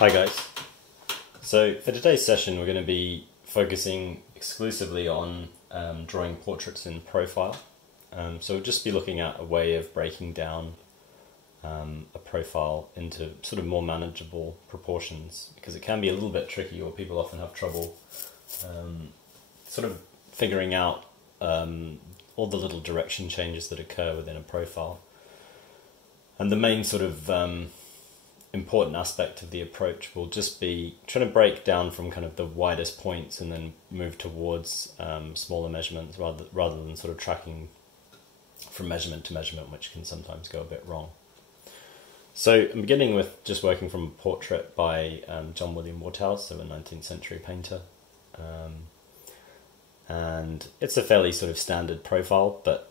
Hi guys. So for today's session we're going to be focusing exclusively on drawing portraits in profile. So we'll just be looking at a way of breaking down a profile into sort of more manageable proportions, because it can be a little bit tricky, or people often have trouble sort of figuring out all the little direction changes that occur within a profile. And the main sort of important aspect of the approach will just be trying to break down from kind of the widest points and then move towards smaller measurements rather than sort of tracking from measurement to measurement, which can sometimes go a bit wrong. So I'm beginning with just working from a portrait by John William Waterhouse, so a 19th century painter. And it's a fairly sort of standard profile, but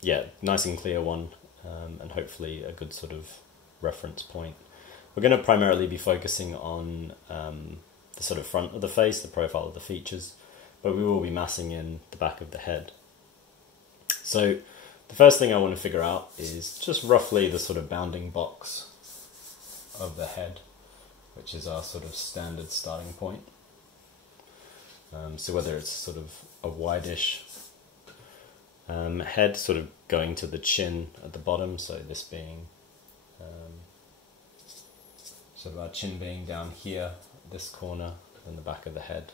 yeah, nice and clear one, and hopefully a good sort of reference point. We're going to primarily be focusing on the sort of front of the face, the profile of the features, but we will be massing in the back of the head. So the first thing I want to figure out is just roughly the sort of bounding box of the head, which is our sort of standard starting point. So whether it's sort of a wideish head sort of going to the chin at the bottom, so this being sort of our chin being down here, this corner, and the back of the head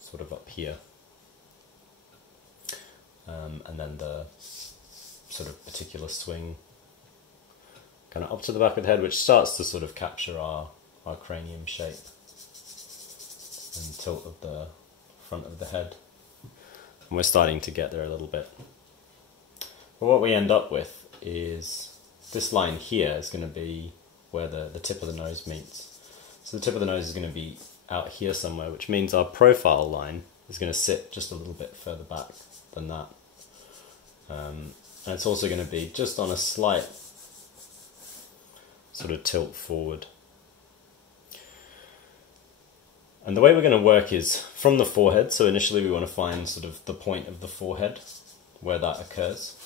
sort of up here. And then the sort of particular swing kind of up to the back of the head, which starts to sort of capture our cranium shape and tilt of the front of the head. And we're starting to get there a little bit. But what we end up with is this line here is going to be where the tip of the nose meets. So the tip of the nose is going to be out here somewhere, which means our profile line is going to sit just a little bit further back than that. And it's also going to be just on a slight sort of tilt forward. And the way we're going to work is from the forehead. So initially we want to find sort of the point of the forehead where that occurs,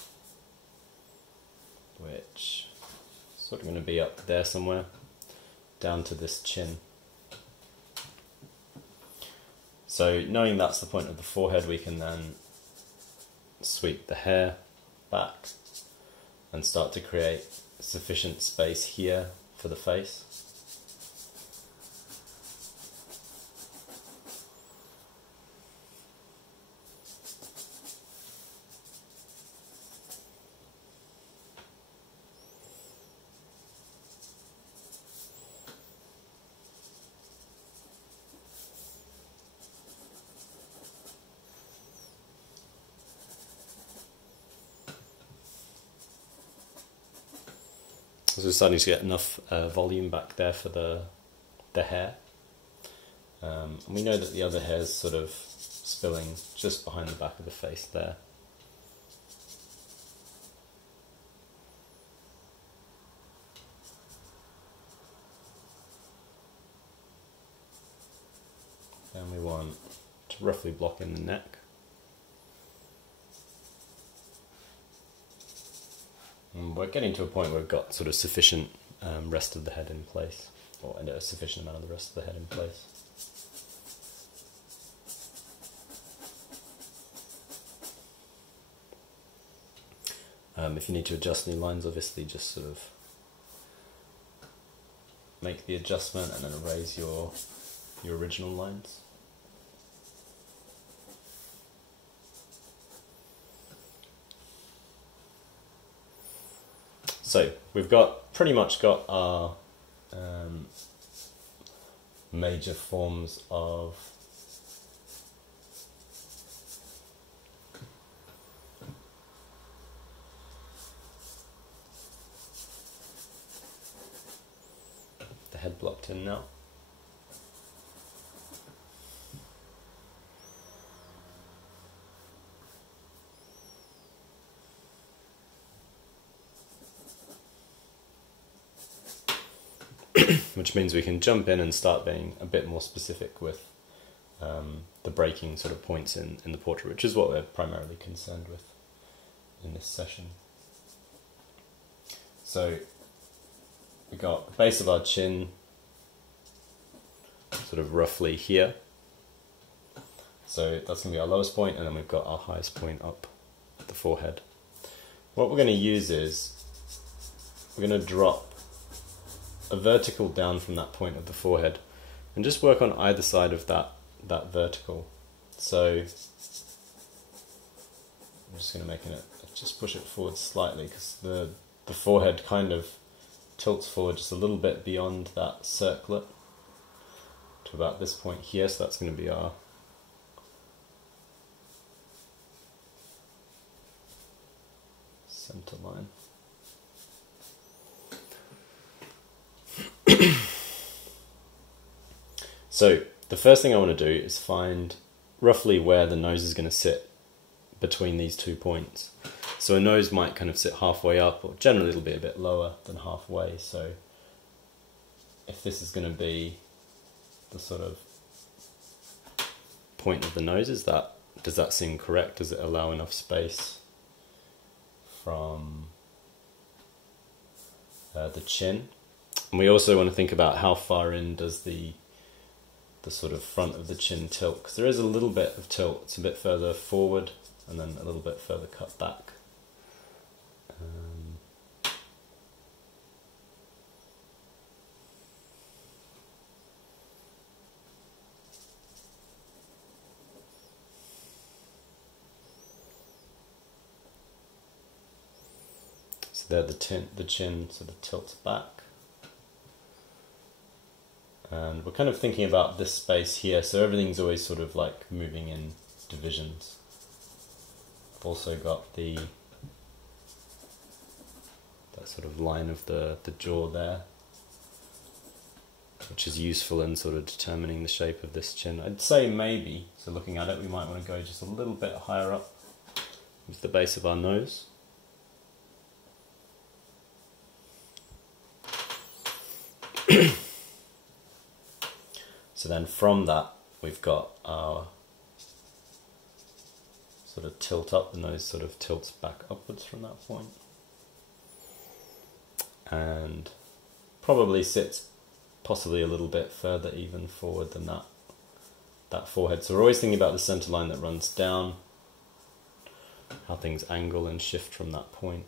which is sort of going to be up there somewhere, down to this chin. So knowing that's the point of the forehead, we can then sweep the hair back and start to create sufficient space here for the face. So we're starting to get enough volume back there for the hair. And we know that the other hair is sort of spilling just behind the back of the face there. And we want to roughly block in the neck. And we're getting to a point where we've got sort of sufficient rest of the head in place, or a sufficient amount of the rest of the head in place. If you need to adjust any lines, obviously just sort of make the adjustment and then erase your original lines. So we've pretty much got our major forms of the head blocked in now. Which means we can jump in and start being a bit more specific with the breaking sort of points in the portrait, which is what we're primarily concerned with in this session. So we got the base of our chin sort of roughly here. So that's going to be our lowest point, and then we've got our highest point up at the forehead. What we're going to use is we're going to drop a vertical down from that point of the forehead and just work on either side of that vertical. So I'm just going to make it, just push it forward slightly, because the forehead kind of tilts forward just a little bit beyond that circlet to about this point here, so that's going to be our center line. So the first thing I want to do is find roughly where the nose is going to sit between these 2 points. So a nose might kind of sit halfway up, or generally it'll be a bit lower than halfway. So if this is going to be the sort of point of the nose, does that seem correct? Does it allow enough space from the chin? And we also want to think about how far in does the sort of front of the chin tilt, because there is a little bit of tilt. It's a bit further forward and then a little bit further cut back. So there the chin sort of tilts back. And we're kind of thinking about this space here, so everything's always sort of like moving in divisions. I've also got that sort of line of the jaw there, which is useful in sort of determining the shape of this chin. I'd say maybe, so looking at it, we might want to go just a little bit higher up with the base of our nose. So then from that, we've got our sort of tilt up, the nose sort of tilts back upwards from that point. And probably sits possibly a little bit further even forward than that forehead. So we're always thinking about the center line that runs down, how things angle and shift from that point.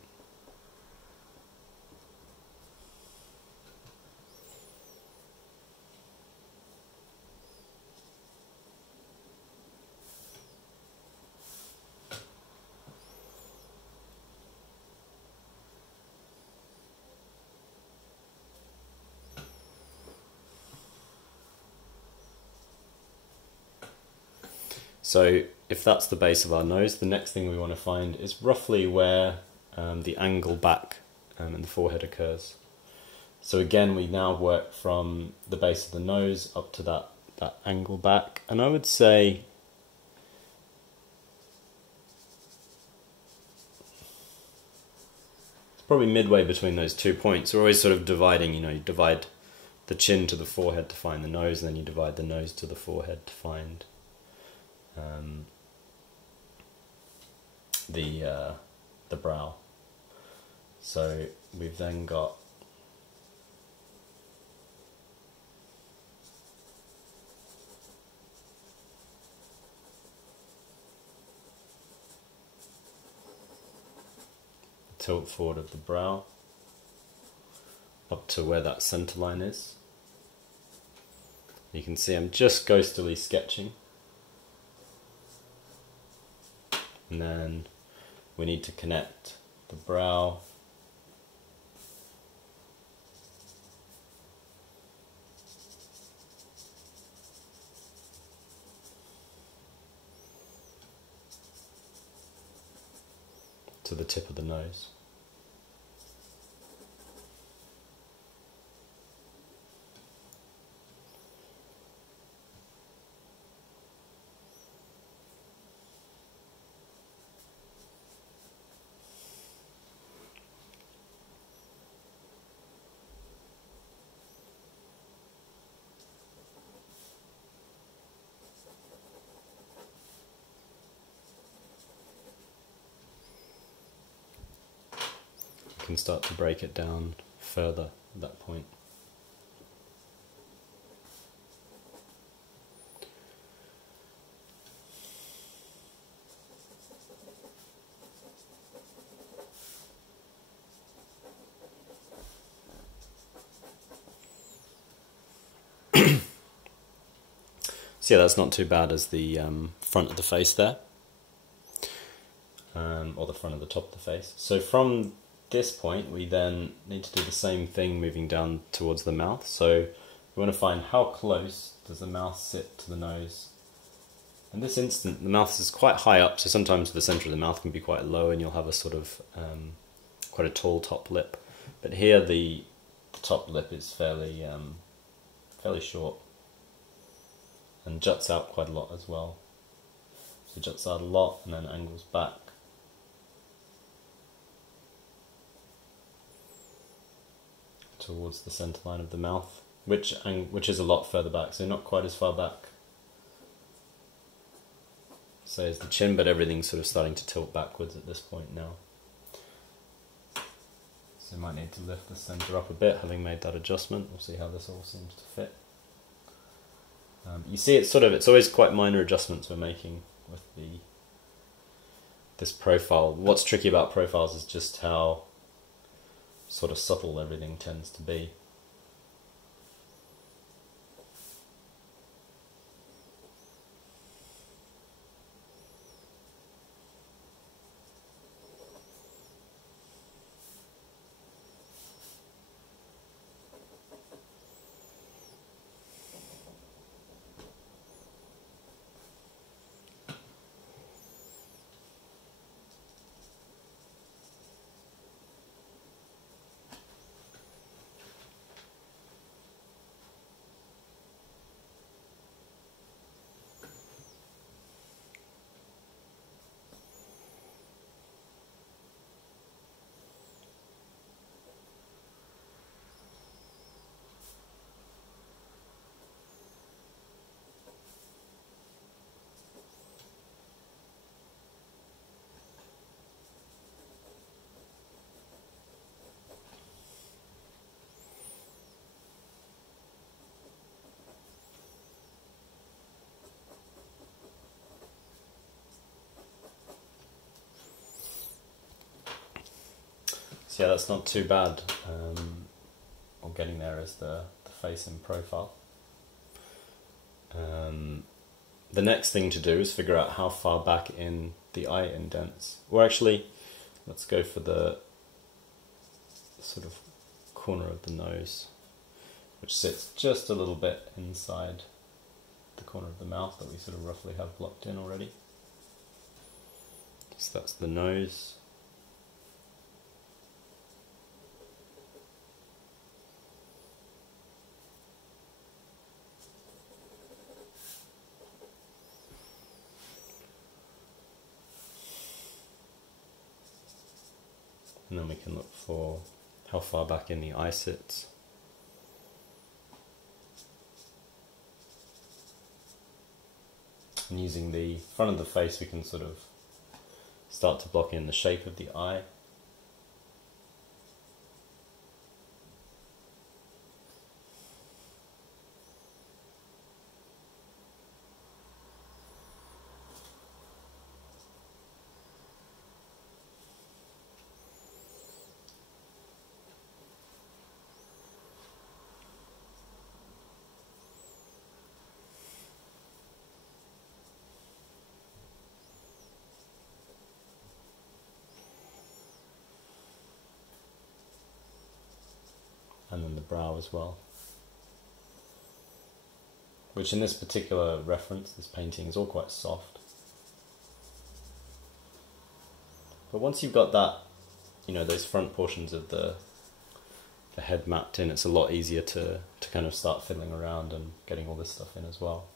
So if that's the base of our nose, the next thing we want to find is roughly where the angle back in the forehead occurs. So again, we now work from the base of the nose up to that angle back, and I would say it's probably midway between those 2 points. We're always sort of dividing, you divide the chin to the forehead to find the nose, and then you divide the nose to the forehead to find the brow. So we've then got tilt forward of the brow up to where that center line is. You can see I'm just ghostily sketching. And then we need to connect the brow to the tip of the nose. Can start to break it down further at that point. So yeah, that's not too bad as the front of the face there, or the front of the top of the face. So from this point, we then need to do the same thing moving down towards the mouth. So we want to find how close does the mouth sit to the nose. In this instant, the mouth is quite high up, so sometimes the center of the mouth can be quite low and you'll have a sort of quite a tall top lip. But here the top lip is fairly short and juts out quite a lot as well. So it juts out a lot and then angles back. Towards the center line of the mouth, which is a lot further back, so not quite as far back, say, as the chin, but everything's sort of starting to tilt backwards at this point now. So you might need to lift the center up a bit, having made that adjustment. We'll see how this all seems to fit. You see, it's always quite minor adjustments we're making with this profile. What's tricky about profiles is just how sort of subtle everything tends to be. So yeah, that's not too bad. Or getting there as the face in profile. The next thing to do is figure out how far back in the eye indents. Or actually, let's go for the sort of corner of the nose, which sits just a little bit inside the corner of the mouth that we sort of roughly have blocked in already. So that's the nose. And then we can look for how far back in the eye sits. And using the front of the face, we can sort of start to block in the shape of the eye. And then the brow as well. Which in this particular reference, this painting, is all quite soft. But once you've got that, those front portions of the head mapped in, it's a lot easier to kind of start fiddling around and getting all this stuff in as well.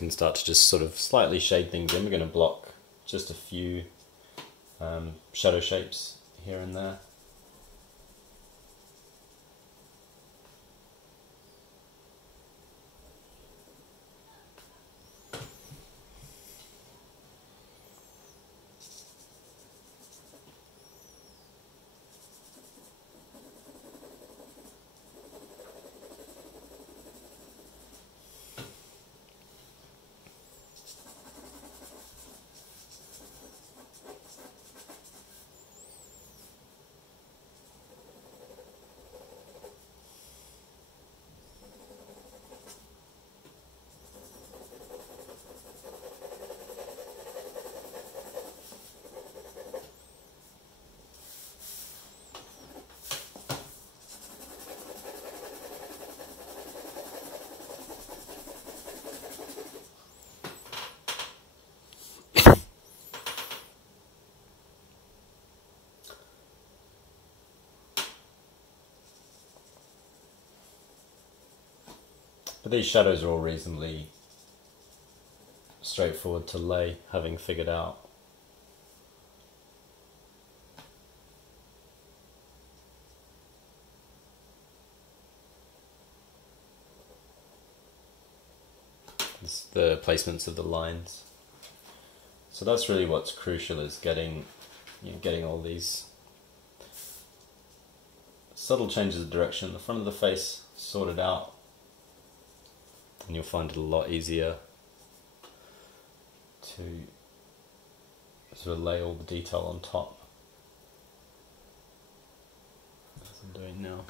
can start to just sort of slightly shade things in. We're going to block just a few shadow shapes here and there. But these shadows are all reasonably straightforward to lay, having figured out the placements of the lines. So that's really what's crucial, is getting all these subtle changes of direction in the front of the face sorted out. And you'll find it a lot easier to sort of lay all the detail on top, as I'm doing now.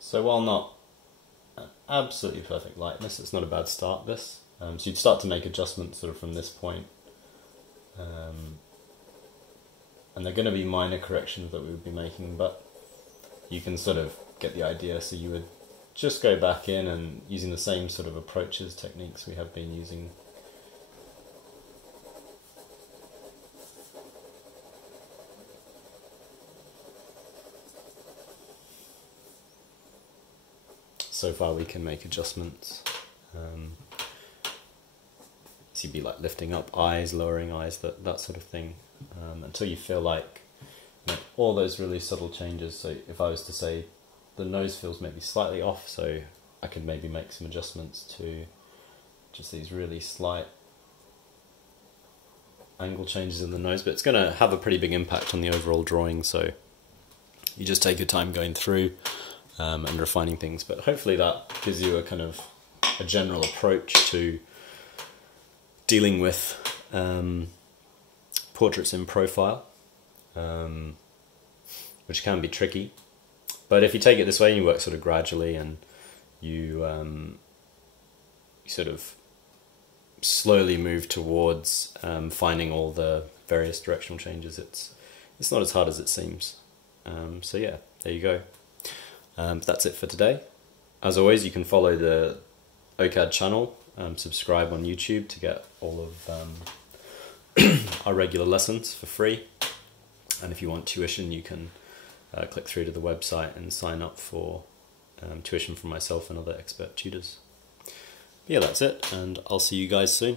So while not an absolutely perfect likeness, it's not a bad start, this. So you'd start to make adjustments sort of from this point. And they're going to be minor corrections that we would be making, but you can sort of get the idea. So you would just go back in and using the same sort of approaches, techniques we have been using. So far we can make adjustments. So you'd be like lifting up eyes, lowering eyes, that sort of thing, until you feel like all those really subtle changes. So if I was to say the nose feels maybe slightly off, so I could maybe make some adjustments to just these really slight angle changes in the nose, but it's going to have a pretty big impact on the overall drawing, so you just take your time going through and refining things. But hopefully that gives you a kind of a general approach to dealing with portraits in profile, which can be tricky. But if you take it this way and you work sort of gradually, and you sort of slowly move towards finding all the various directional changes, it's not as hard as it seems. So yeah, there you go. That's it for today. As always, you can follow the OCAD channel, subscribe on YouTube to get all of our regular lessons for free. And if you want tuition, you can click through to the website and sign up for tuition from myself and other expert tutors. But yeah, that's it, and I'll see you guys soon.